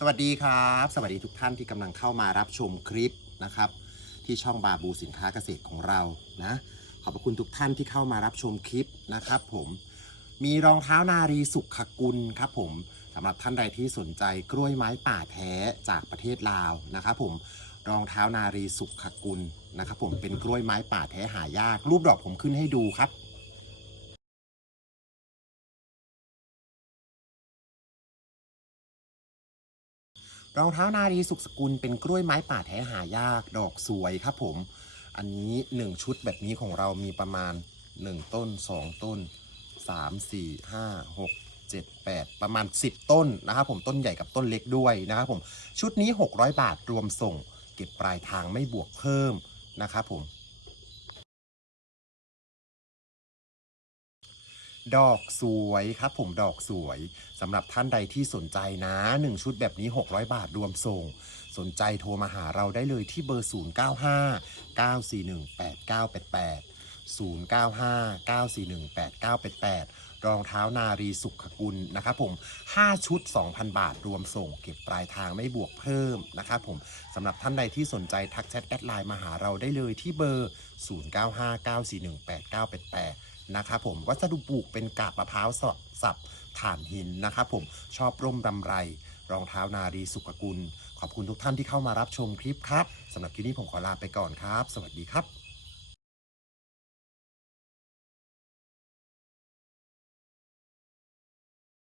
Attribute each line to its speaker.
Speaker 1: สวัสดีครับ สวัสดีทุกท่านที่กำลังเข้ามารับชมคลิปนะครับ ที่ช่องบาบูสินค้าเกษตรของเรานะขอบพระคุณทุกท่านที่เข้ามารับชมคลิปนะครับ ผมมีรองเท้านารีสุขกุลครับผมสำหรับท่านใดที่สนใจกล้วยไม้ป่าแท้จากประเทศลาวนะครับผมรองเท้านารีสุขกุลนะครับผมเป็นกล้วยไม้ป่าแท้หายาก รูปดอกผมขึ้นให้ดูครับ รองเท้านารีสุขสกุลเป็นกล้วยไม้ป่าแท้หายากดอกสวยครับผม อันนี้ 1 ชุดแบบนี้ของเรามีประมาณ 1 ต้น 2 ต้น 3 4 5 6 7 8 ประมาณ 10 ต้นนะครับผมต้นใหญ่กับต้นเล็กด้วยนะครับผมชุดนี้ 600 บาทรวมส่ง เก็บปลายทางไม่บวกเพิ่มนะครับผม ดอกสวยครับผมดอกสวยสำหรับท่านใดที่สนใจนะ 1 ชุดแบบนี้ 600 บาทรวมส่ง สนใจโทรมาหาเราได้เลยที่เบอร์ 095 941 8988 095 941 8988 รองเท้านารีสุขกุลนะครับผม 5 ชุด 2,000 บาทรวมส่ง เก็บปลายทางไม่บวกเพิ่มนะครับผมสำหรับท่านใดที่สนใจทักแชทแอดไลน์มาหาเราได้เลยที่เบอร์ 095 941 8988 นะครับผมวัสดุปลูกเป็นกาบมะพร้าวสดสับถ่านหินนะครับผมชอบร่มรำไร รองเท้านารีสุกกุล ขอบคุณทุกท่านที่เข้ามารับชมคลิปครับสำหรับคลิปนี้ผมขอลาไปก่อนครับ สวัสดีครับ